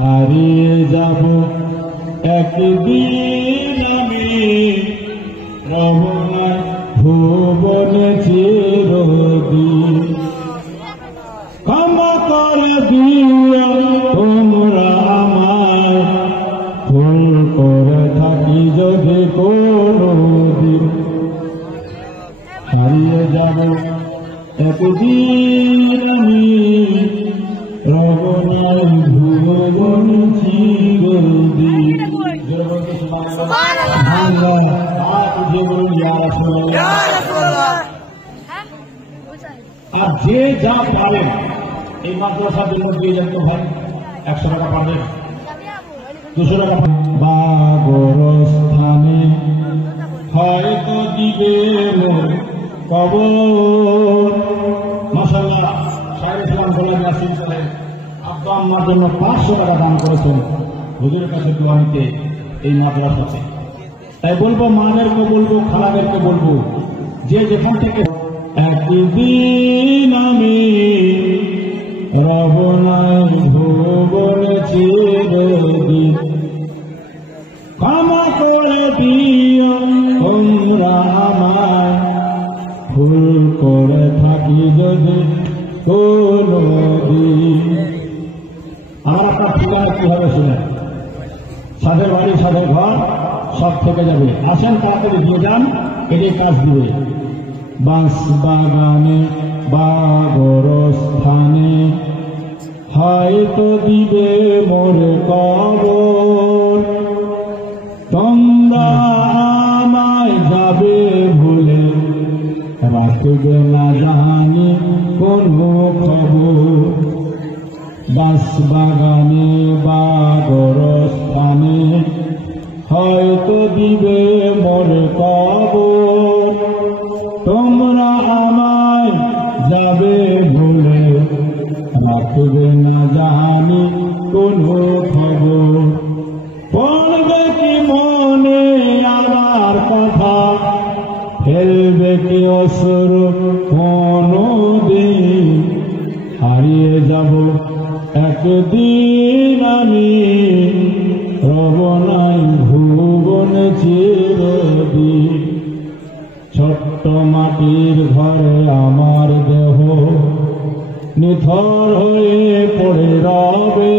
হারিয়ে যাব একদিন আমি রমনা ভুবনে চিরদিন। ক্ষমা করে দিও তোমরা আমায়, ভুল করে থাকি যদি কোনদিন। হারিয়ে যাব একদিন আমি রমনায় ভুবনে চিরদিন। আর যে যা পারেন এই মাদ্রাসার জন্য দিয়ে যান তো ভাই, 100 টাকা পাবেন, 200 টাকা বা গোরস্থানে হয়তো দিবে কবর। মাশাআল্লাহ, শাহের ইসলাম গোলাম ইয়াসিন সাহেব আব্বা আম্মার জন্য 500 টাকা দান করেছেন হুজুরের কাছে দোয়া নিতে এই মাদ্রাসাতে। তাই বলবো, মাদেরকে বলবো, খালাদেরকে বলবো, যে যেখান থেকে একদিন আমি রমনায় ভুবনে চিরদিন। ক্ষমা করে দিও তোমরা আমায়, ভুল করে থাকি যদি কোনদিন। আমার আপনার ঠিকানা কি হবে শুনেন, সাদের বাড়ি সাদের ঘর সব থেকে যাবে। আসেন তাড়াতাড়ি দিয়ে যান, এটাই কাজ দিবে। বাঁশ বাগানে বা গোরস্থানে হয়তো দিবে মোর কবর। তোমরা আমায় যাবে ভুলে, রাখবে না জানি কোনো খবর। বাঁশ বাগানে বা গোরস্থানে হয়তো দিবে মোর কবর। তোমরা আমায় যাবে ভুলে, রাখবে না জানি কোনো খবর। পড়বে কি মনে আমার কথা, ফেলবে কি অসুর কোনদিন। হারিয়ে যাব একদিন আমি রমনায় ভুবনে চিরদিন। ছোট্ট মাটির ঘরে আমার দেহ নিথর হয়ে পড়ে রবে।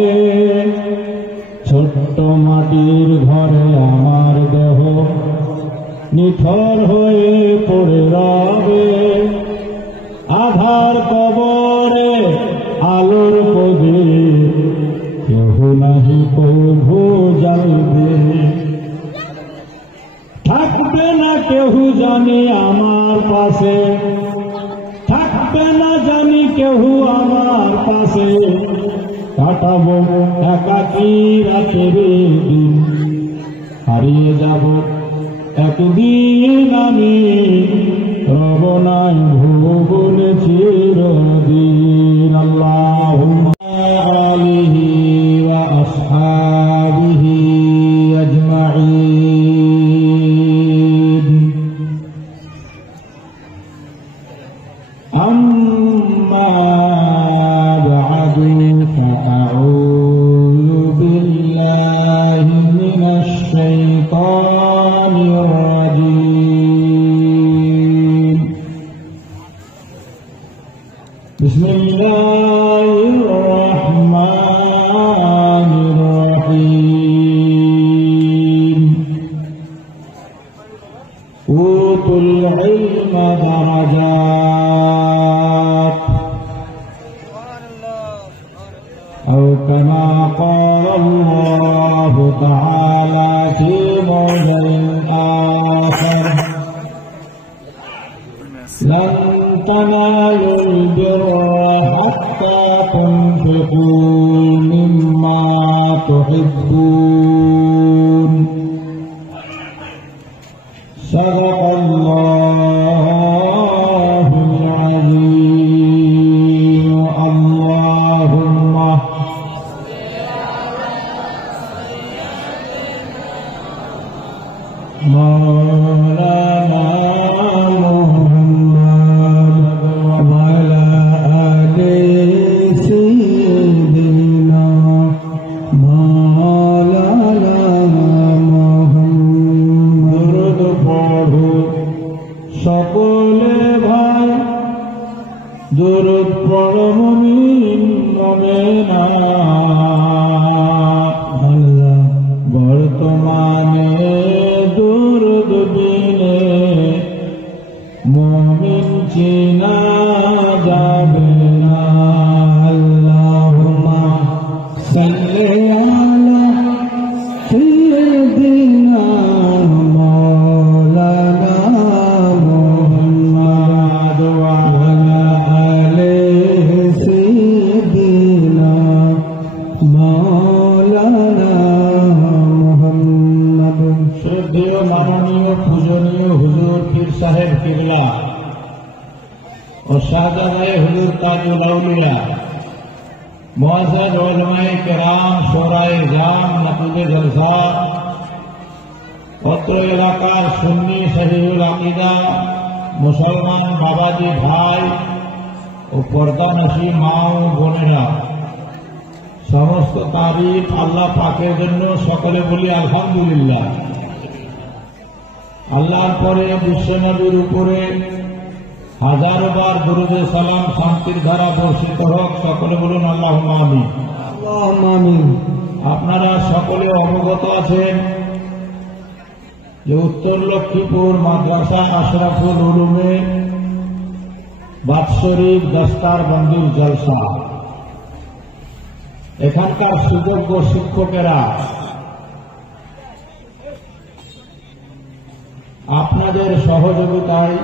ছোট্ট মাটির ঘরে আমার দেহ নিথর হয়ে পড়ে রবে। আধার কবরে আলোর প্রদীপ কেহ নাহি প্রভু জ্বালবে। থাকবে না কেহ জানি আমার পাশে, থাকবে না জানি কেহ আমার পাশে। কাটাবো একাকী রাতের দিন। হারিয়ে যাব একদিন আমি রমনায় ভুবনে চিরদিন। আল্লাহুম্মা আলিহি ওয়া আসহাবিহি আজমাইন। আম্মা বা'দু ফাআউযু বিল্লাহি মিনাশ শাইতানির রাজীম। বিসমিল্লাহির রহমানির রহিম। উতুল ইলমা দারাজাত আও কামা ক্বালা আল্লাহু তাআলা ফি মাওদি'in আখার। لن تنالوا البر حتى تنفقوا مما تحبون. صدق الله العظيم. اللهم مولانا محمد سيدنا مولانا محمد وعلى آل سيدنا مولانا محمد। শ্রদ্ধেয় মাননীয় পূজনীয় হুজুর পীর সাহেব কিবলা ও শাহজালাল হুজুর তাজুল আউলিয়া মুআজ্জাজ উলামায়ে কেরাম শোরায়ে জাম নকলে জলসা অত্র এলাকার সুন্নি সহিহুল আকীদা মুসলমান বাবাজি ভাই ও পর্দানশী মা ও বোনেরা, সমস্ত তারিফ আল্লাহ পাকের জন্য। সকলে বলি আলহামদুলিল্লাহ। আল্লাহর পরে বিশ্বনবীর উপরে হাজারো বার দুরূদে সালাম শান্তির ধারা বর্ষিত হোক। সকলে বলুন আল্লাহুম্মা আমিন। আল্লাহুম্মা আমিন। আপনারা সকলে অবগত আছেন যে উত্তর লক্ষ্মীপুর মাদ্রাসা আশরাফুল উলুমে বাৎসরিক দস্তারবন্দির জলসা। এখানকার সুযোগ্য শিক্ষকেরা আপনাদের সহযোগিতায়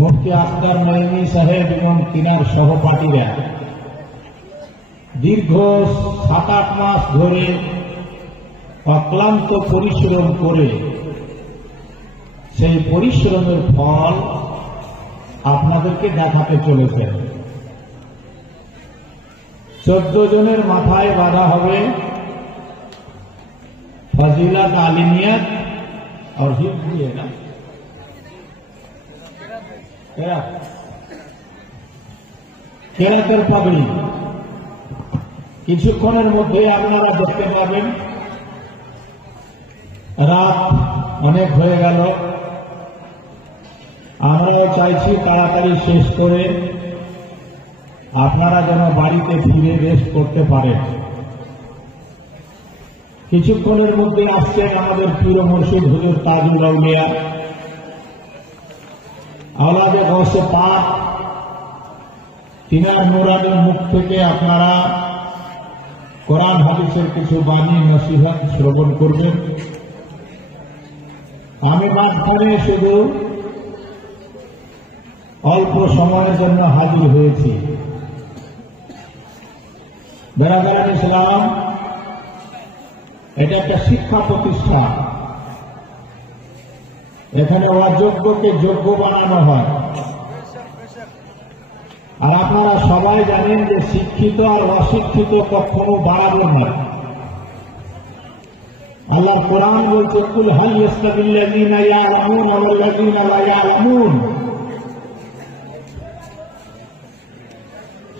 মুফতি আখতার নঈমী সাহেব এবং তিনার সহপাঠীরা দীর্ঘ 7-8 মাস ধরে অক্লান্ত পরিশ্রম করে সেই পরিশ্রমের ফল আপনাদেরকে দেখাতে চলেছেন। 14 জনের মাথায় বাঁধা হবে ফজিলত আলিমিয়ত और हिफ्ज भी है ना, কেরাতের পাগড়ি। কিছুক্ষণের মধ্যে আপনারা দেখতে পাবেন। রাত অনেক হয়ে গেল, আমরাও চাইছি তাড়াতাড়ি শেষ করে আপনারা যেন বাড়িতে ফিরে রেস্ট করতে পারেন। কিছুক্ষণের মধ্যে আসছেন আমাদের পীর মুর্শিদ হুজুর তাজুল আউলিয়া আওলাদে গৌসে পাক। তিনার নুরানির মুখ থেকে আপনারা কোরআন হাদিসের কিছু বাণী নসিহত শ্রবণ করবেন। আমি মাঝখানে শুধু অল্প সময়ের জন্য হাজির হয়েছি। বেরাদারান ইসলাম, এটা একটা শিক্ষা প্রতিষ্ঠান। এখানে অযোগ্যকে যোগ্য বানানো হয়। আর আপনারা সবাই জানেন যে শিক্ষিত আর অশিক্ষিত কখনো বাড়াবো না। আল্লাহ কোরআন বলছে, কুল হাল ইয়াস্তাবিল্লাযীনা ইয়ালামুন ওয়াল্লাযীনা লা ইয়ালামুন।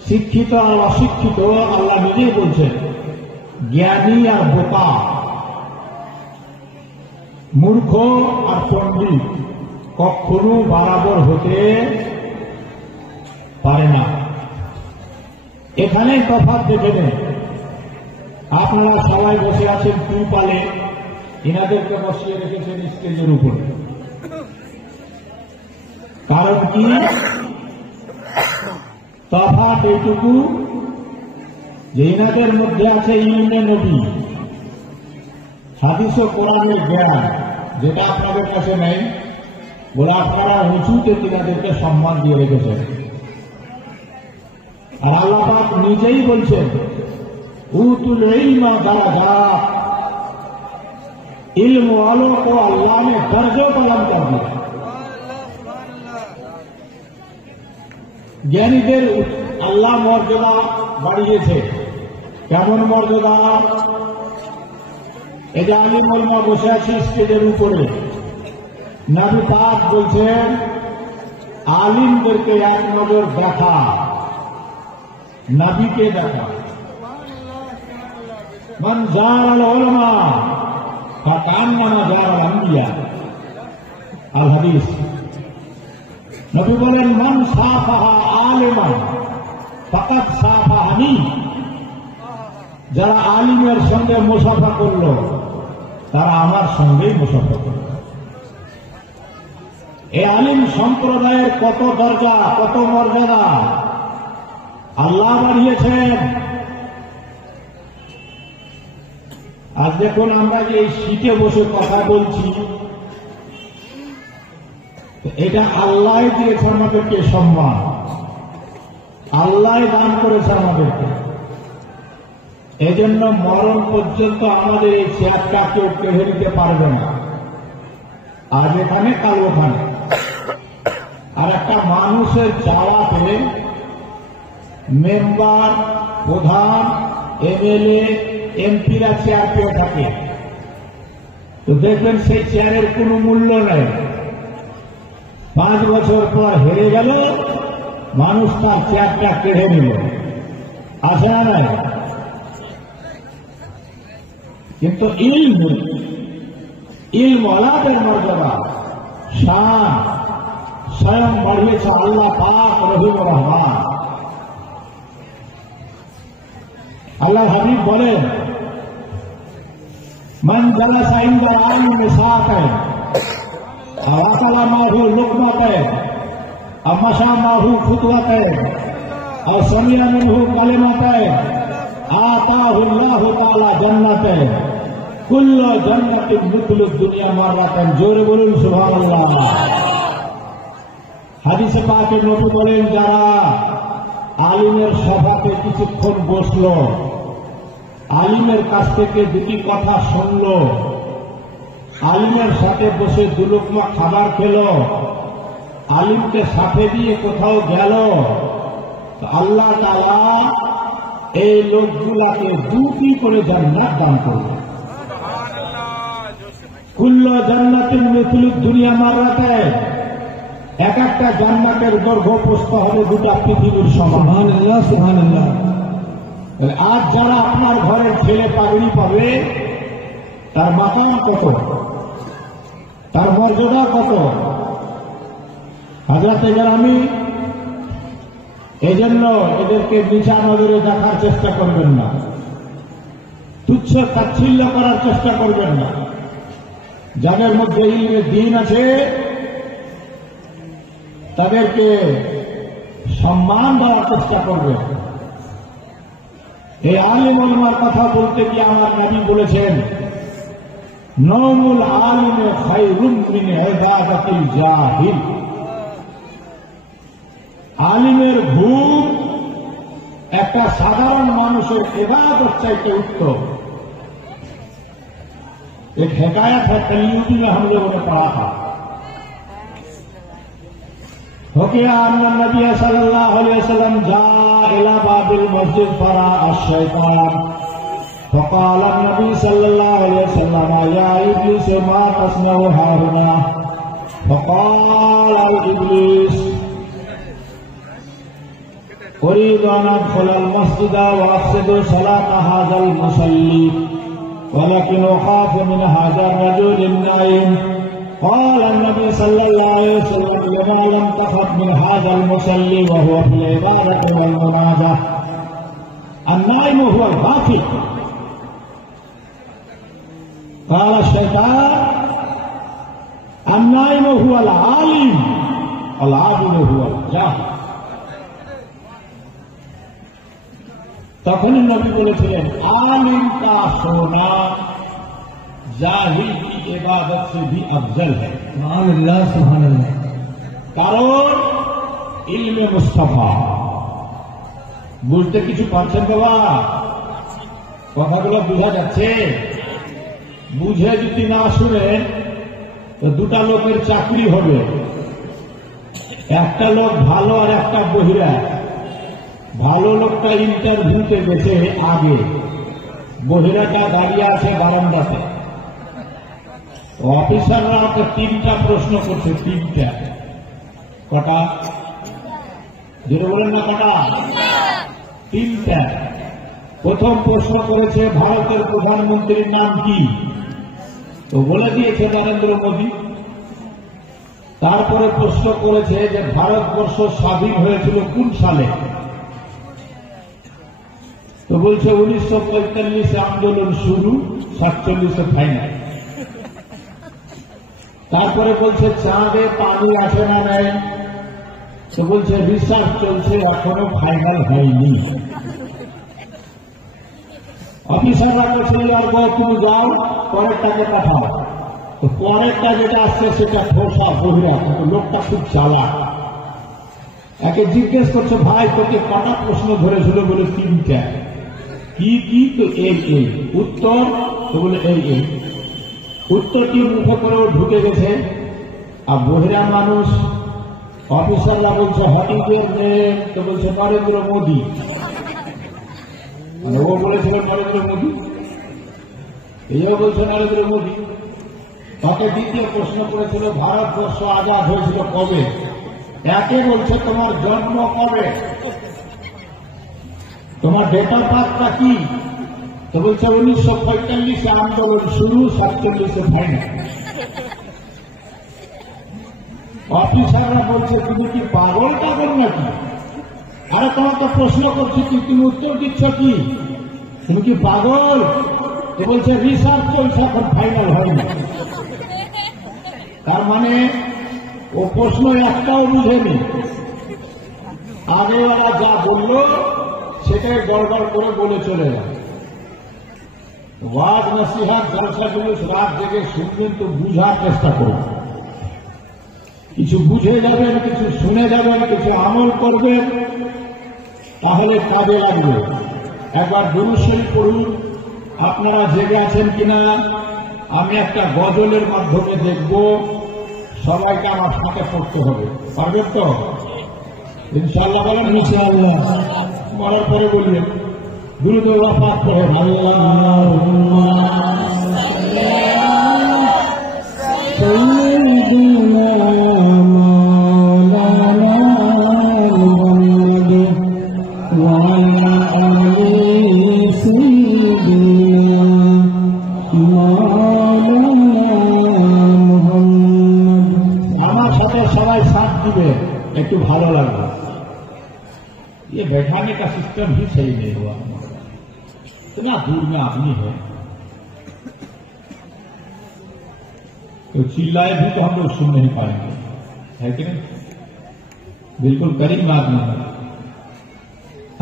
শিক্ষিত আর অশিক্ষিত আল্লাহ নিজেই বলছেন, জ্ঞানী আর বোকা, মূর্খ আর পণ্ডিত কখনো বরাবর হতে পারে না। এখানে তফাৎ দেখে নেন। আপনারা সবাই বসে আছেন ত্রিপালে, এনাদেরকে বসিয়ে রেখেছেন স্টেজের উপরে। কারণ কি? তফাৎ এইটুকু যে এনাদের মধ্যে আছে ইলমে নবী, হাদিস ও কোরআনের জ্ঞান, যেটা আপনাদের কাছে নেই বলে আপনারা উঁচুতে তিনাদেরকে সম্মান দিয়ে রেখেছেন। আর আল্লাহ পাক নিজেই বলছেন, উতুল ইলমা দারাজাত, इल्म वालों को अल्लाह ने दर्जों कलम कर दिया। জ্ঞানীদের আল্লাহ মর্যাদা বাড়িয়েছে। কেমন মর্যাদা? এই যে আলিম ওলামা বসে আছে স্টেজের উপরে, নবী পাক বলছেন আলিমদেরকে এক নজর দেখা, নবীকে দেখা। মান জারাল উলামা ফাকান্নামা জারাল আম্বিয়া। আল হাদিস। নবী বলেন, মান সাফাহা আলিমান ফাকাদ সাফাহানি। যারা আলিমের সঙ্গে মুসাফা করল তারা আমার সঙ্গেই মুসাফা করল। এই আলিম সম্প্রদায়ের কত দরজা, কত মর্যাদা আল্লাহ বাড়িয়েছেন। আজ দেখুন আমরা যে এই শীতে বসে কথা বলছি, এটা আল্লাহ দিয়েছে আমাদেরকে সম্মান, আল্লাহ দান করেছে আমাদেরকে। এজন্য মরণ পর্যন্ত আমাদের এই চেয়ারটা কেউ কেড়ে নিতে পারবে না, আজ এখানে কাল ওখানে। আর একটা মানুষের চালাতে মেম্বার, প্রধান, এমএলএ, এমপিরা চেয়ার পেয়ে থাকে, তো দেখবেন সেই চেয়ারের কোনো মূল্য নেই। 5 বছর পর হেরে গেল, মানুষ তার চেয়ারটা কেড়ে নিল, আছে না নাই? কিন্তু ইলমওয়ালাদের মর্যাদা, শান স্বয়ং বাড়িয়েছে আল্লাহ পাক রহিম রহমান। আল্লাহ হাবিব বলেন, মান জালাসা ইনদা আলিম সাআতান আও আকালা মাহু লুকমাতান আও মাশা মাহু খুতওয়াতান আও সামিআ মিনহু কালিমাতান আতাহু আল্লাহু তাআলা জান্নাতান কুল্লু জান্নাতিন মিথলু দুনিয়া মাররাতান। জোরে বলুন সুবহানাল্লাহ। হাদিসে পাকে নবী বলেন, যারা আলিমের সভাতে কিছুক্ষণ বসলো, আলিমের কাছ থেকে দুটি কথা শুনলো, আলিমের সাথে বসে 2 লোকমা খাবার খেল, আলিমকে সাথে দিয়ে কোথাও গেল, আল্লাহ তাআলা এই লোকগুলাকে 2টি করে জান্নাত দান করবে। কুল্লু জান্নাতিন মিথলু দুনিয়া মাররাতান, এক একটা জান্নাতের দৈর্ঘ্য প্রস্থ হবে 2টা পৃথিবীর সমান। সুবহানাল্লাহ, সুবহানাল্লাহ। আজ যারা আপনার ঘরের ছেলে পাগড়ি পাবে, তার মাকাম কত, তার মর্যাদা কত। হাজরাতে গ্রামী, এই জন্য এদেরকে নিচা নজরে দেখার চেষ্টা করবেন না, তুচ্ছ তাচ্ছিল্য করার চেষ্টা করবেন না। যাদের মধ্যে ইলমে দ্বীন আছে তাদেরকে সম্মান দেওয়ার চেষ্টা করবেন। এই আলিম উলামার কথা বলতে গিয়ে আমার নবী বলেছেন, নওমুল আলিমে খায়রুম মিন ইবাদাতিল জাহিল। আলিমের ঘুম একটা সাধারণ মানুষের ইবাদত চাইতে উত্তম। एक हिकायत है, कल यूपी में हम लोगों ने पढ़ा था। हो गया अन्ना नबी सल्लल्लाहु अलैहि वसल्लम जा इला बाबिल मस्जिद फरा अश-शैतान फक़ाल नबी सल्लल्लाहु अलैहि वसल्लम या इब्लिस मा तस्नउ हाहुना फक़ाल इब्लिस उरीदु अन अदखुल अल-मस्जिद व अफ़सिदु सलात हाज़ल मुसल्ली ولكن أخاف من هذا الرجل النائم قال النبي صلى الله عليه وسلم لما لم تخف من هذا المصلي وهو في العبادة والمناجاة النائم هو الغافل قال الشيطان النائم هو العالم والعابد هو الجاهل। তখন নবী বলেছিলেন, आलिम का सोना जाहिल की इबादत से भी अफजल है। সুবহানাল্লাহ, সুবহানাল্লাহ। কারণ ইলমে মুস্তাফা। বুঝতে কিছু পারছেন বাবা? কথাগুলো বোঝা যাচ্ছে? বুঝে যদি না শুনেন তো 2টা লোকের চাকরি হবে, একটা লোক ভালো আর একটা বহিরা। ভালো লোকটা ইন্টারভিউতে গেছে আগে, বহিরাটা দাঁড়িয়ে আছে বারান্দাতে। অফিসাররা ওকে 3টা প্রশ্ন করছে, 3টা। কটা? যেটা বলেন না কটা? 3টা। প্রথম প্রশ্ন করেছে, ভারতের প্রধানমন্ত্রীর নাম কি? তো বলে দিয়েছে নরেন্দ্র মোদী। তারপরে প্রশ্ন করেছে যে ভারতবর্ষ স্বাধীন হয়েছিল কোন সালে? তো বলছে 1945 আন্দোলন শুরু, 47 ফাইনাল। তারপরে বলছে চাঁদে পানি আছে না নাই? তো বলছে রিসার্চ চলছে, এখনো ফাইনাল হয়নি। অফিসাররা বলছে আর গো তুমি যাও, পরেরটাকে পাঠাও। তো পরেরটা যেটা আসছে সেটা ঠোসা বহিরা, কিন্তু লোকটা খুব চালাক। একে জিজ্ঞেস করছে, ভাই তোকে কটা প্রশ্ন ধরেছিল? বলে 3টা। কি কি? তো এই উত্তর। তো বলে এই উত্তরটি মুখে করে ও ঢুকে গেছে। আর বহিরা মানুষ, অফিসাররা বলছে হোয়াট ইজ ইওর নেম? তো বলছে নরেন্দ্র মোদী। মানে ও বলেছিল নরেন্দ্র মোদী, এও বলছে নরেন্দ্র মোদী। তাকে দ্বিতীয় প্রশ্ন করেছিল ভারতবর্ষ আজাদ হয়েছিল কবে? একে বলছে তোমার জন্ম কবে, তোমার ডেট অফ বার্থটা কি? তো বলছে 1945 আন্দোলন শুরু, 47 ফাইনাল। অফিসাররা বলছে তুমি কি পাগল নাকি? আরে তোমাকে প্রশ্ন করছি, তুমি উত্তর দিচ্ছ কি? তুমি কি পাগল? এ বলছে রিসার্চ চলছে, এখন ফাইনাল হয়নি। তার মানে ও প্রশ্ন একটাও বুঝেনি। আগে ওরা যা বললো সেটাই গড়গড় করে বলে চলে যায়। ওয়াজ নসিহত জলসাগুলো রাত জেগে শুনবেন, তো বুঝার চেষ্টা করুন। কিছু বুঝে যাবেন, কিছু শুনে যাবেন, কিছু আমল করবেন, তাহলে কাজে লাগবে। একবার দুরূদ শরীফ পড়ুন। আপনারা জেগে আছেন কিনা আমি একটা গজলের মাধ্যমে দেখব। সবাইকে আমার সাথে পড়তে হবে, পারবেন তো? ইনশাআল্লাহ বলেন ইনশাআল্লাহ। মরার পরে বলবেন দুরূদ ও ওয়াফাত পড়েন। আল্লাহুম্মা সাইয়্যিদিনা মাওলানা মুহাম্মদ ওয়া আলা আলি সাইয়্যিদিনা মাওলানা মুহাম্মদ। আমার সাথে সবাই সাথ দিবে, একটু ভালো লাগবে। ये बैठाने का सिस्टम ही सही नहीं हुआ, इतना दूर में आदमी है तो चिल्लाए भी तो हम लोग सुन नहीं पाएंगे, है कि नहीं? बिल्कुल करीब आदमी है।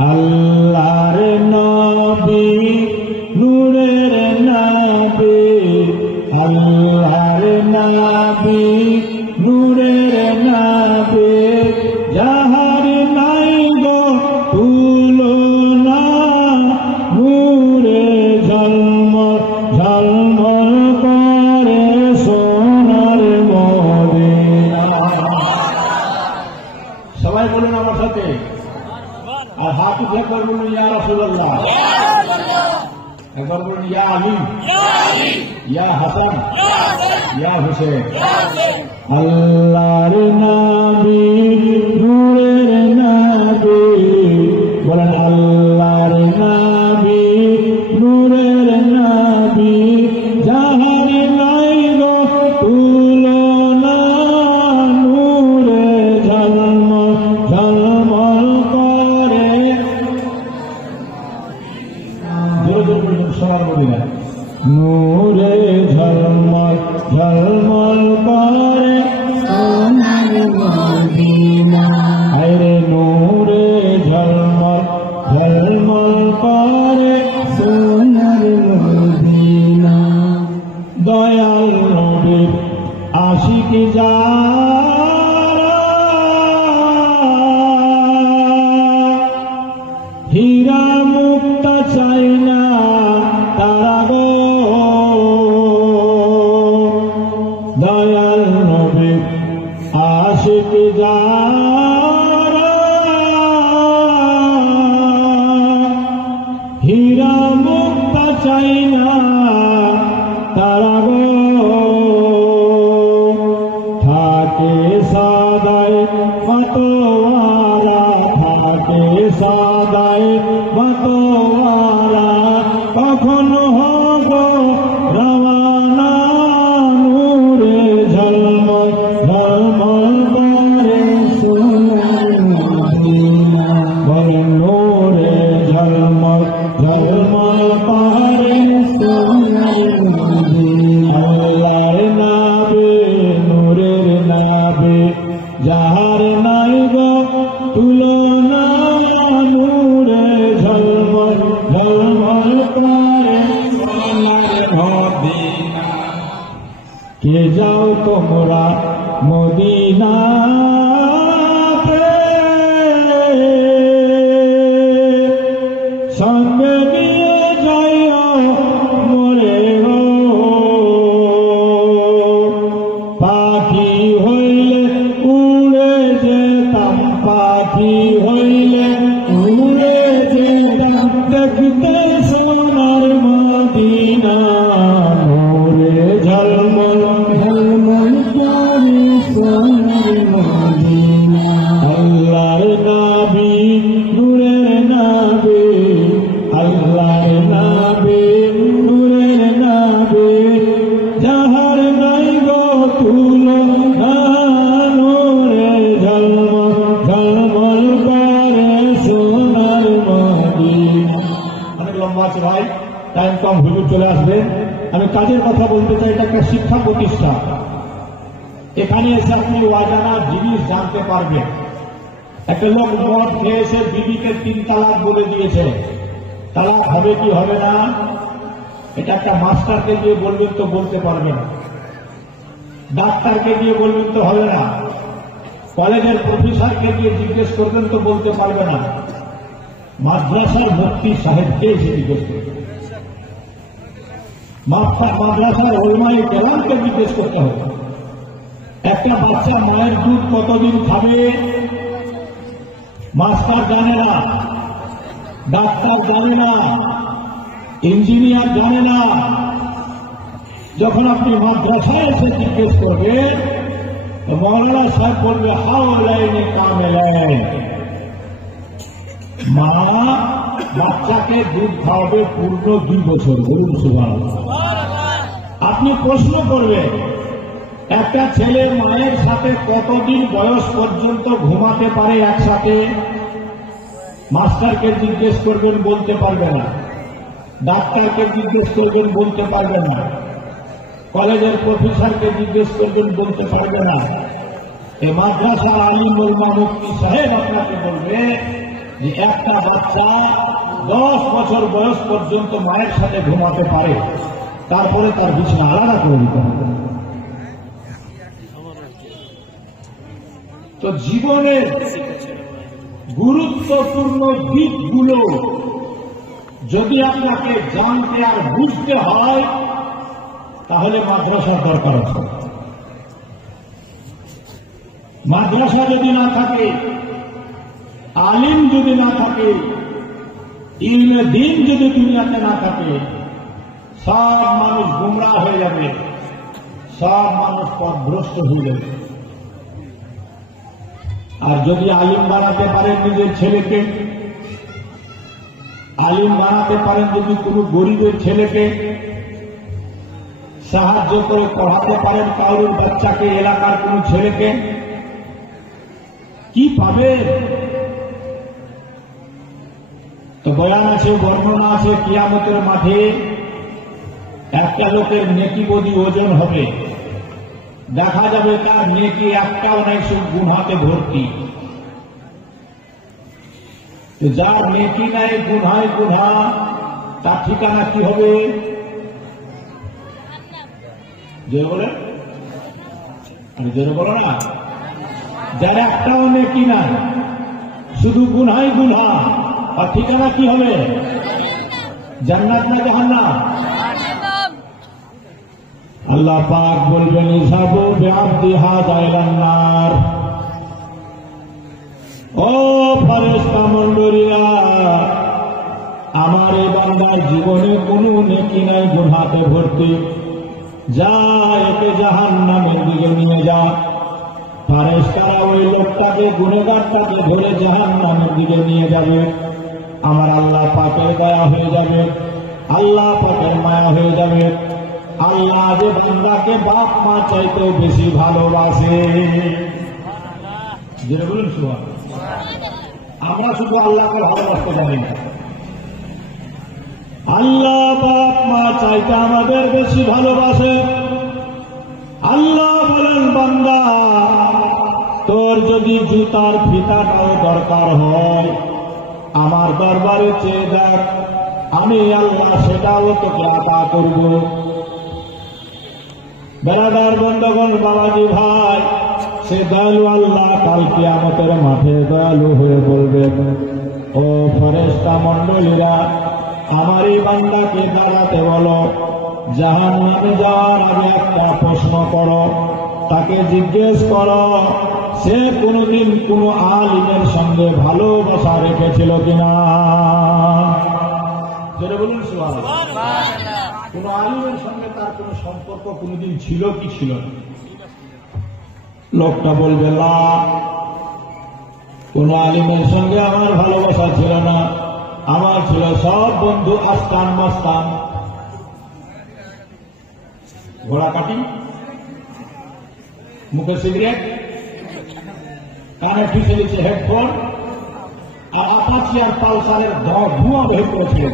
अल्लाह रे नबी नूरेर नबी, अल्लाह रे नबी नूरेर नबी, जहार নাই গো তুলনা, নূরে ঝলমল ঝলমল করে সোনার মদিনা। সবাই বলুন আমার সাথে, আর হাত উঠে একবার বলুন ইয়া রাসূলুল্লাহ, একবার বলুন ইয়া আলী, ইয়া হাসান, ইয়া হুসেন। আল্লাহর নবী নূরের নবী, বলেন আল্লাহর নবী নূরের নবী, যাহার নাই গো তুলনা, নূরে ঝলমল ঝলমল করে। জোরে জোরে সবার বলি না, নূরে ঝলমল ঝলমল করে সোনার মদিনা, আরে নূরে ঝলমল ঝলমল করে সোনার মদিনা। দয়াল নবীর আশিক যারা, হীরা মুক্তা চাই না তারা গো, দয়াল নবীর আশিক যারা, হীরা মুক্তা চাই না তারা গো, থাকে সাদায় মাতোয়ারা, থাকে সাদায় মাতোয়ারা, কখনো হব রওয়ানা, নূরে ঝলমল ঝলমল করে সোনার মদিনা, বলেন নূরে ঝলমল ঝলমল করে সোনার মদিনা। আল্লাহর নবী নূরের নবী, যাহার নাই গো তুলনা, নূরে ঝলমল ঝলমল করে তোমরা মদিনাতে, সঙ্গে নিয়ে যাইও মোরে গো। পাখি হইলে উড়ে যেতাম, পাখি হইলে উড়ে যেতাম, দেখতে সোনার মদিনা। মোরে ঝলমল ঝলমল করে সোনার মদিনা। আল্লাহর নবী নূরের নবী, আল্লাহর নবী নূরের নবী, যাহার নাই গো তুলনা। নূরে ঝলমল ঝলমল করে সোনার মদিনা। অনেক লম্বা আছে ভাই, টাইম কম, হুজুর চলে আসবে। আমি কাজের কথা বলতে চাই, এটা একটা শিক্ষা প্রতিষ্ঠান। এখানে এসে আপনি অজানা জিনিস জানতে পারবেন। একটা লোক মদ খেয়ে এসে বিবিকে 3 তালাক বলে দিয়েছে, তালাক হবে কি হবে না, এটা একটা মাস্টারকে দিয়ে বলবেন তো বলতে পারবে না, ডাক্তারকে দিয়ে বলবেন তো হবে না, কলেজের প্রফেসরকে দিয়ে জিজ্ঞেস করবেন তো বলতে পারবে না, মাদ্রাসার মুফতি সাহেবকে এসে জিজ্ঞেস করবে, মাদ্রাসার ওলামায়ে কেরামকে জিজ্ঞেস করতে হবে। একটা বাচ্চা মায়ের দুধ কতদিন খাবে মাস্টার জানে না, ডাক্তার জানে না, ইঞ্জিনিয়ার জানে না। যখন আপনি মাদ্রাসায় এসে জিজ্ঞেস করবেন, তো মৌলানা সাহেব বলবে হাওলাইনে কামেলাইন, মা বাচ্চাকে দুধ খাওয়াবে পূর্ণ 2 বছর। বলুন সুবহানাল্লাহ। আপনি প্রশ্ন করবেন, একটা ছেলে মায়ের সাথে কতদিন বয়স পর্যন্ত ঘুমাতে পারে একসাথে? মাস্টারকে জিজ্ঞেস করবেন, বলতে পারবে না, ডাক্তারকে জিজ্ঞেস করবেন, বলতে পারবে না, কলেজের প্রফেসরকে জিজ্ঞেস করবেন, বলতে পারবে না। এই মাদ্রাসার আলিম ওলামা মুফতি সাহেব আপনাকে বলবে যে একটা বাচ্চা 10 বছর বয়স পর্যন্ত মায়ের সাথে ঘুমাতে পারে, তারপরে তার বিছানা আলাদা করে দিতে হবে। তো জীবনের গুরুত্বপূর্ণ দিকগুলো যদি আপনাকে জানতে আর বুঝতে হয়, তাহলে মাদ্রাসার দরকার আছে। মাদ্রাসা যদি না থাকে, আলিম যদি না থাকে, ইলমে দ্বীন যদি দুনিয়াতে না থাকে, সব মানুষ গুমরাহ হয়ে যাবে, সব মানুষ পথভ্রষ্ট হয়ে যাবে। আর যদি আলিম বানাতে পারেন নিজের ছেলেকে, আলিম বানাতে পারেন যদি কোনো গরিবের ছেলেকে, সাহায্য করে পড়াতে পারেন কারোর বাচ্চাকে, এলাকার কোনো ছেলেকে, কি পাবেন? তো বয়ান আছে, বর্ণনা আছে, কিয়ামতের মাঠে একটা লোকের নেকি বদি ওজন হবে, দেখা যাবে তার নেকি একটাও নাই, সব গুনহাতে ভর্তি। যার নেকি নাই, গুনহায় গুনহা, তার ঠিকানা কি হবে? যে বলে জোরে বলো না, যার একটাও নেকি নাই, শুধু গুনহাই গুনহা, আর ঠিকানা কি হবে? জান্নাত না জাহান্নাম? আল্লাহ পাক বলবেন ইযহাবু বিআবদি হাযা ইলান নার। ও ফেরেশতা মণ্ডলীরা, আমার এই বান্দার জীবনে কোনো নেকি নাই, গুনহাতে ভর্তি, যা একে জাহান্নামের দিকে নিয়ে যা। ফেরেশতারা ওই লোকটাকে, গুনেগারটাকে ধরে জাহান্নামের দিকে নিয়ে যাবে। আমার আল্লাহ পাকের দয়া হয়ে যাবে, আল্লাহ পাকের মায়া হয়ে যাবে। আল্লাহ যে বান্দাকে বাপ মা চাইতেও বেশি ভালোবাসে। যেটা বলুন সুবহানাল্লাহ। আমরা শুধু আল্লাহকে ভালোবাসতে জানি না, আল্লাহ বাপ মা চাইতে আমাদের বেশি ভালোবাসে। আল্লাহ বলেন বান্দা, তোর যদি জুতার ফিতাটাও দরকার হয়, আমার দরবারে চেয়ে দেখ, আমি আল্লাহ সেটাও তোকে আদা করব। বেড়াদার বন্ধগণ, বাবাজি ভাই, সে দয়ালু আল্লাহ কাল কিয়ামতের মাঠে দয়ালু হয়ে বলবেন, ও ফেরেশতা মণ্ডলীরা, আমারই বান্দাকে দাঁড়াতে বলো, জাহান্নামে যাওয়ার আগে একটা প্রশ্ন করো, তাকে জিজ্ঞেস করো সে কোনদিন কোন আলিমের সঙ্গে ভালোবাসা রেখেছিল কিনা। সেটা বলুন সুবহানাল্লাহ। কোন আলিমের সঙ্গে তার কোন সম্পর্ক কোনদিন ছিল কি ছিল না? লোকটা বলবে, না, কোন আলিমের সঙ্গে আমার ভালোবাসা ছিল না, আমার ছিল সব বন্ধু আস্তান মস্তান, ঘোড়া কাটি, মুখে সিগারেট, কানে ঠুসে দিচ্ছে হেডফোন, আর আপাচি আর পালসারের ধোঁয়া বের করেছিল।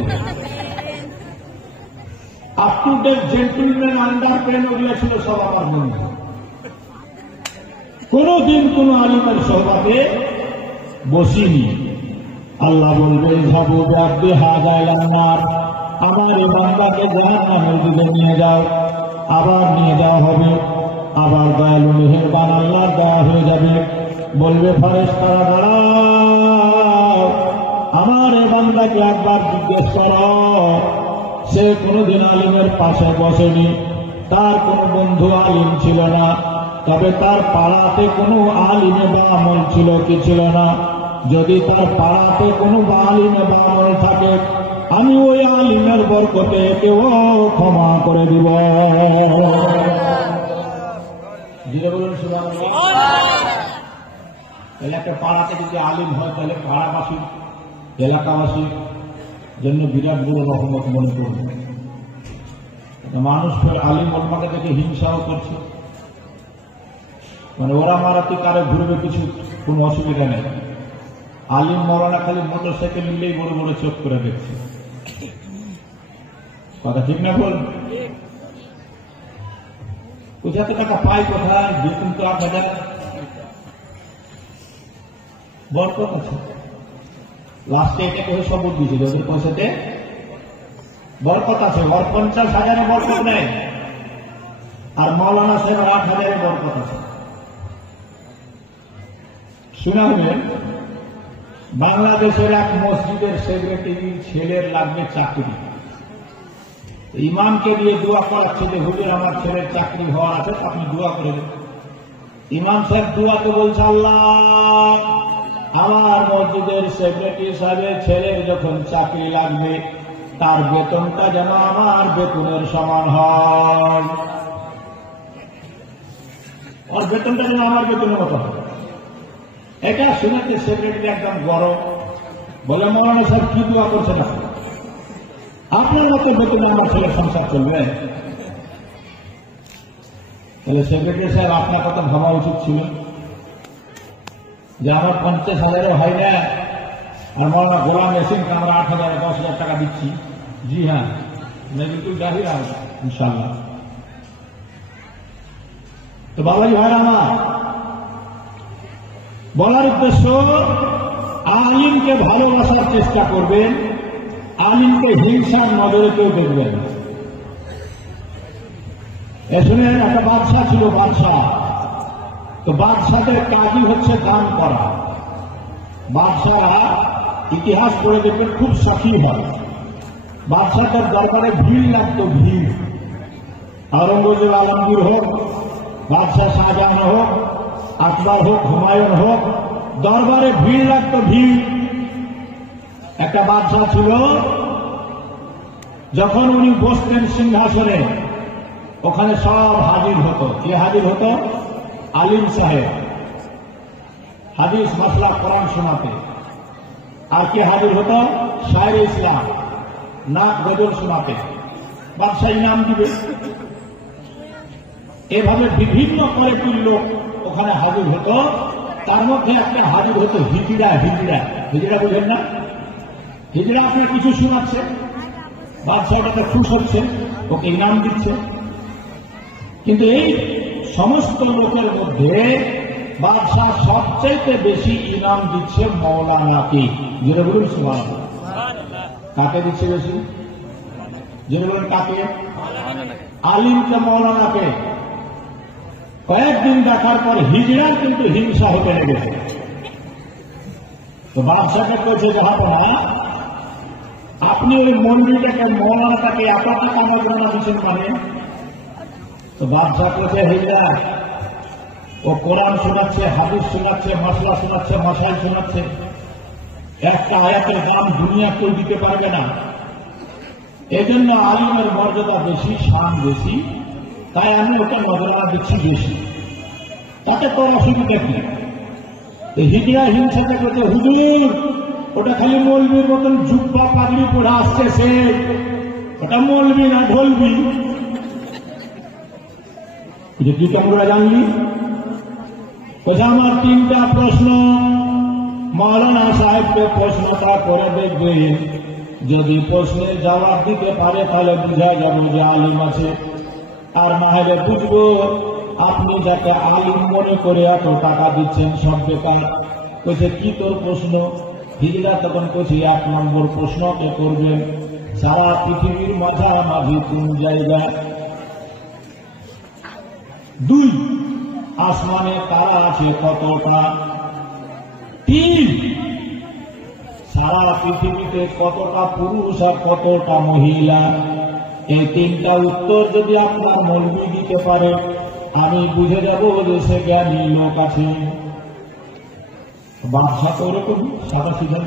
আপ টু ডেট জেন্টলম্যান আন্ডার পেন ওগুলো ছিল সব আমার বন্ধু। কোনদিন কোন আলিমের সহবাতে বসিনি। আল্লাহ বলবে, যাবো ব্যাপে হাজার, আমার এই বান্দাকে জাহান্নামের দিকে নিয়ে যাও। আবার নিয়ে যাওয়া হবে, আবার দয়ালু মেহেরবান আল্লাহর দয়া হয়ে যাবে। বলবে, ফেরেশতারা দাঁড়াও, আমার এই বান্দাকে একবার জিজ্ঞেস করো, সে কোনদিন আলিমের পাশে বসেনি, তার কোনো বন্ধু আলিম ছিল না, তবে তার পাড়াতে কোনো আলিমে বা আমল ছিল কি ছিল না। যদি তার পাড়াতে কোনো আলিমে বা আমল থাকে, আমি ওই আলিমের বরকতে কেউ ক্ষমা করে দিব। তাহলে একটা পাড়াতে যদি আলিম হয়, তাহলে পাড়াবাসী এলাকাবাসীর জন্য বিরাট বড় রহমত মনে করবে। মানুষ আলিম ওলমাকে দেখে হিংসাও করছে, মানে ওরা মারাতি কারে ঘুরবে, কিছু কোনো অসুবিধা নেই। আলিম মৌলানা খালি মোটর সাইকেল নিলেই বড় বড় চোখ করে দেখছে। কথা ঠিক না বল? কোথাতে টাকা পাই, কোথায় বেতন তো 8,000 বরকত আছে। লাস্টে এটা করে শপথ দিয়েছে, ওদের পয়সাতে বরকত আছে। ওর 50,000 বরকত নেই, আর মৌলানা সাহেব 8,000 বরকত আছে। শুনে হলেন, বাংলাদেশের এক মসজিদের সেক্রেটারি ছেলের লাগবে চাকরি, ইমামকে দিয়ে দোয়া করাচ্ছে যে হুজুর আমার ছেলের চাকরি হওয়ার আছে, আপনি দোয়া করে দেন। ইমাম সাহেব দোয়াতে বলছে, আল্লাহ আমার মসজিদের সেক্রেটারি সাহেবের ছেলের যখন চাকরি লাগবে, তার বেতনটা যেন আমার বেতনের সমান হয়, ওর বেতনটা যেন আমার বেতনের মতো হয়। এটা শুনেতে সেক্রেটারি একদম গরম, বলে, মৌলানা সাহেব কি দোয়া করছেন আপনার মতো বেতনে আমার ছেলের সংসার চলবে? তাহলে সেক্রেটারি সাহেব আপনার কথা ভাবা উচিত ছিল যে আমার 50,000 হয় না, আর মৌলানা গোলাম ইয়াসিনকে আমরা 8,000 10,000 টাকা দিচ্ছি। জি হ্যাঁ, বিলকুল জাহির হবে ইনশাআল্লাহ। তো বাবাজি ভাই আমার বলার উদ্দেশ্য, আলিমকে ভালোবাসার চেষ্টা করবেন, আলিমকে হিংসার নজরে কেউ দেখবেন। এ শুনেন, একটা বাদশাহ ছিল, বাদশাহ। তো বাদশাদের কাজই হচ্ছে দান করা। বাদশাহরা ইতিহাস পড়ে দেখবেন খুব সাক্ষী হয়। বাদশাদের দরবারে ভিড় লাগতো, ভিড়। আওরঙ্গজেব আলমগীর হোক, বাদশাহ শাহজাহান হোক, আকবর হোক, হুমায়ুন হোক, দরবারে ভিড় লাগতো, ভিড়। একটা বাদশাহ ছিল, যখন উনি বসতেন সিংহাসনে, ওখানে সব হাজির হতো। কে হাজির হতো? আলিম সাহেব, হাদিস মাসলা কোরআন শোনাতে। আর কে হাজির হতো? শায়ের ইসলাম, নাক গজল শোনাতে। বাদশাহ ইনাম দিবে। এভাবে বিভিন্ন কোয়ালিটির লোক ওখানে হাজির হতো। তার মধ্যে একটা হাজির হতো হিজড়া। হিজড়া, হিজড়া বুঝেন না? হিজড়া আপনার কিছু শোনাচ্ছে, বাদশাহটাকে খুশ হচ্ছে, ওকে ইনাম দিচ্ছে। কিন্তু এই সমস্ত লোকের মধ্যে বাদশাহ সবচাইতে বেশি ইনাম দিচ্ছে মৌলানাকে। যেটা বলুন সুবহানাল্লাহ। কাকে দিচ্ছে বেশি? যেটা বলুন কাকে? আলিমকে, মৌলানাকে। কয়েকদিন দেখার পর হিজড়ার কিন্তু হিংসা হতে লেগেছে। তো বাদশাকে কইছে জাহাপনা, আপনি ওই মন্দিরটাকে মৌলানাটাকে এত টাকা নজরানা দিচ্ছেন মানে? তো বাদশাহ কইছে হিজড়া, ও কোরআন শোনাচ্ছে, হাদিস শোনাচ্ছে, মশলা শোনাচ্ছে, মশাই শোনাচ্ছে, একটা আয়াতের দাম দুনিয়া কেউ দিতে পারবে না। এজন্য আলিমের মর্যাদা বেশি, শান বেশি, তাই আমি ওকে নজরানা দিচ্ছি বেশি, তাতে তোর অসুবিধা কি? হিজড়া হিংসাতে করতে, হুজুর ওটা খালি মৌলবীর মতন জুব্বা পাগড়ি পড়ে আসছে, সে ওটা মৌলবি না ঢোলবি। যে কি তোমরা জানলি? আমার 3টা প্রশ্ন, মৌলানা সাহেবকে প্রশ্নটা করে দেখবে, যদি প্রশ্নের জবাব দিতে পারে তাহলে বুঝা যাবে যে আলিম আছে, আর না হলে বুঝবো আপনি যাকে আলিম মনে করে এত টাকা দিচ্ছেন সব বেকার। কইছে কি তোর প্রশ্ন? হিজড়া তখন কইছে 1 নম্বর প্রশ্নকে করবেন, সারা পৃথিবীর মাঝামাঝি কোন জায়গা? 2 আসমানে তারা আছে কতটা? 3 সারা পৃথিবীতে কতটা পুরুষ আর কতটা মহিলা? এই 3টা উত্তর যদি আপনার মৌলবি দিতে পারে, আমি বুঝে যাব যে সে জ্ঞানী লোক আছে। বাদশা তো ওরকম সাদা সিধা,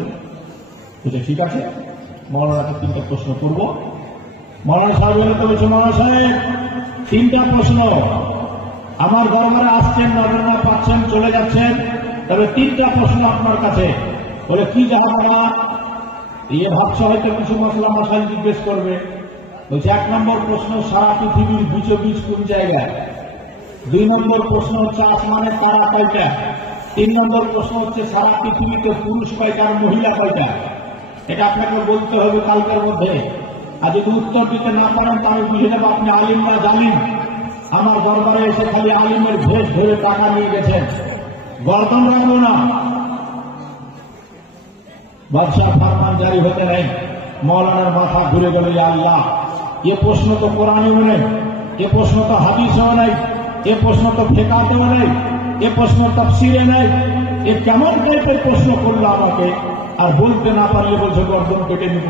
ঠিক আছে মৌলানাকে 3টা প্রশ্ন করব। মৌলানা সাহেব তো বলছে, মৌলানা সাহেব 3টা প্রশ্ন, আমার দরবারে আসছেন, নজরানা পাচ্ছেন, চলে যাচ্ছেন, তবে 3টা প্রশ্ন আপনার কাছে। বলে কি জাহাপনা? এ ভাবছে হয়তো কিছু মশলা মশাই জিজ্ঞেস করবে। বলছে 1 নম্বর প্রশ্ন, সারা পৃথিবীর বীজ কোন জায়গায়? 2 নম্বর প্রশ্ন হচ্ছে আসমানের তারা কয়টা? 3 নম্বর প্রশ্ন হচ্ছে সারা পৃথিবীতে পুরুষ কয়টা আর মহিলা কয়টা? এটা আপনাকে বলতে হবে কালকের মধ্যে। আর যদি উত্তর দিতে না পারেন তাহলে বুঝে নেব আপনি আলিম না জালিম। আমার দরবারে এসে খালি আলিমের ভেষ ধরে টাকা নিয়ে গেছেন, গর্দন রাখবো না। বাদশাহ ফরমান জারি হতে নেই। মৌলানার মাথা ঘুরে গেল, আল্লাহ এ প্রশ্ন তো কোরআনেও নেই, এ প্রশ্ন তো হাদিসেও নেই, এ প্রশ্ন তো ফিকহেও নেই, এ প্রশ্ন তাফসীরে নেই, এ কেমন টাইপের প্রশ্ন করলো আমাকে? আর বলতে না পারলে বলছে গর্দন কেটে নিব।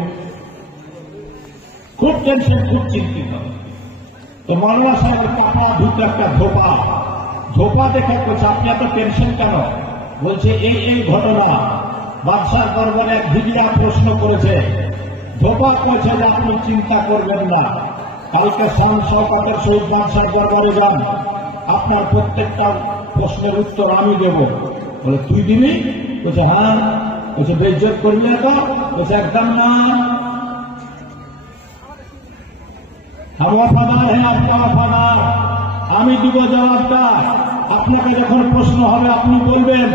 খুব টেনশন, খুব চিন্তিত। তো মৌলানা সাহেবের কাপড় ভিতরে একটা ধোপা দেখে বলছে, আপনি এত টেনশন কেন? বলছে এই ঘটনা, বাদশার দরবারে হিজড়া প্রশ্ন করেছে, ধোপা করেছে যে আপনি চিন্তা করবেন না, কালকে শান শওকতের সহিত বাদশার দরবারে যান, আপনার প্রত্যেকটা প্রশ্নের উত্তর আমি দেব। বলে তুই দিবি? বলছে হ্যাঁ। বলছে বেইজ্জত করবি না তো? বলছে একদম না, আমি দিব জবাবটা। আপনাকে যখন প্রশ্ন হবে আপনি বলবেন,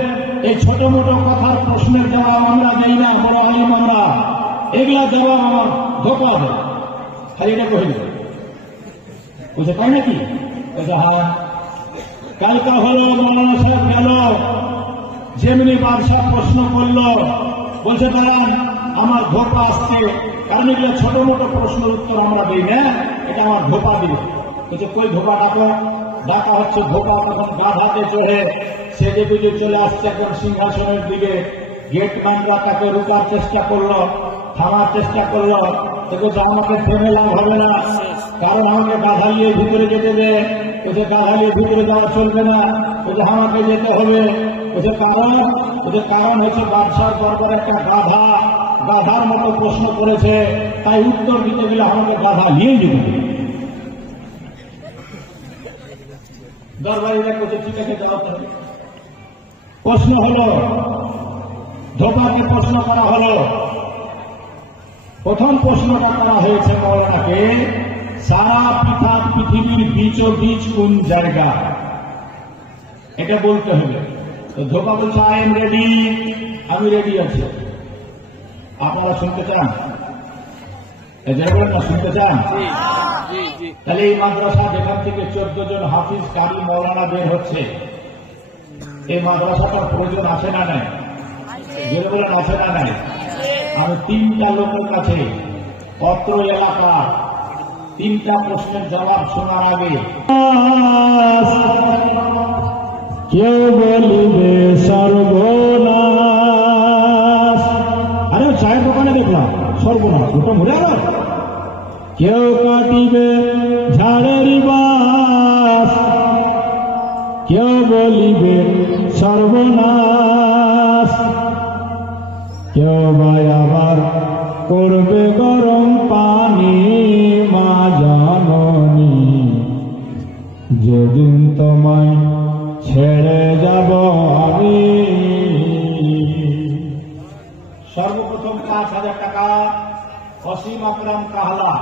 এই ছোট মোটো কথার প্রশ্নের জবাব আমরা দেই না, বড় আলিম আমরা, এগুলা জবাব আমার ধোপা হবে, খালি এটা কহিল। বলছে তাই নাকি? বলছে হ্যাঁ। কালকা হলো, মৌলানা সাহেব গেল, যেমনি বাদশাহ প্রশ্ন করল, বলছে দাঁড়ান আমার ধোপা আসছে, কারণ এগুলো ছোট মোটো প্রশ্নের উত্তর আমরা দিই না, এটা আমার ধোপা দিবে। বলছে কই ধোপা ডাকো? ডাকা হচ্ছে ধোপা তখন গাধাতে চড়ে সেজে গুজে চলে আসছে একজন সিংহাসনের দিকে। গেটম্যানরা তাকে রুকার চেষ্টা করলো, থামার চেষ্টা করলো, বলছে আমাকে থেমে লাভ হবে না, কারণ আমাকে গাধালিয়ে ভিতরে যেতে দে। বলছে গাধালিয়ে ভিতরে যাওয়া চলবে না, বলছে আমাকে যেতে হবে। বলছে কারণ হচ্ছে বাদশার দরবারে একটা গাধার মতো প্রশ্ন করেছে, তাই উত্তর দিতে গেলে আমাকে গাধা নিয়ে যেতে হবে। দরবারিরা কোথায় ঠিক আছে জবাব দেবে। প্রশ্ন হলো, ধোপাকে প্রশ্ন করা হলো। প্রথম প্রশ্নটা করা হয়েছে মৌলানাকে, সারা পৃথিবীর বীজ কোন জায়গা, এটা বলতে হবে। তো ধোপা বলছে আই এম রেডি, আমি রেডি আছি। আপনারা শুনতে চান? না শুনতে চান? তাহলে এই মাদ্রাসা যেখান থেকে 14 জন হাফিজ কারি মৌলানা বের হচ্ছে, এই মাদ্রাসাটার প্রয়োজন আছে না নাই? জেনে বলেন আছে না নাই? আমি 3টা লোকের কাছে অত্র এলাকা তিনটা প্রশ্নের জবাব শোনার আগে কেউ বলিবে সর্বনাশ। আরে চায়ের দোকানে দেখলাম সর্বনাশ, ওটা মরে গেল। কেউ কাটিবে ঝাড়ের বাস, কেউ বলিবে সর্বনাশ। কেউ বা আবার করবে গরম পানি, মা জাননী যেদিন তোমায় ছেড়ে যাব আমি। সর্বপ্রথম 5,000 টাকা অসীম আকরাম কাহলা।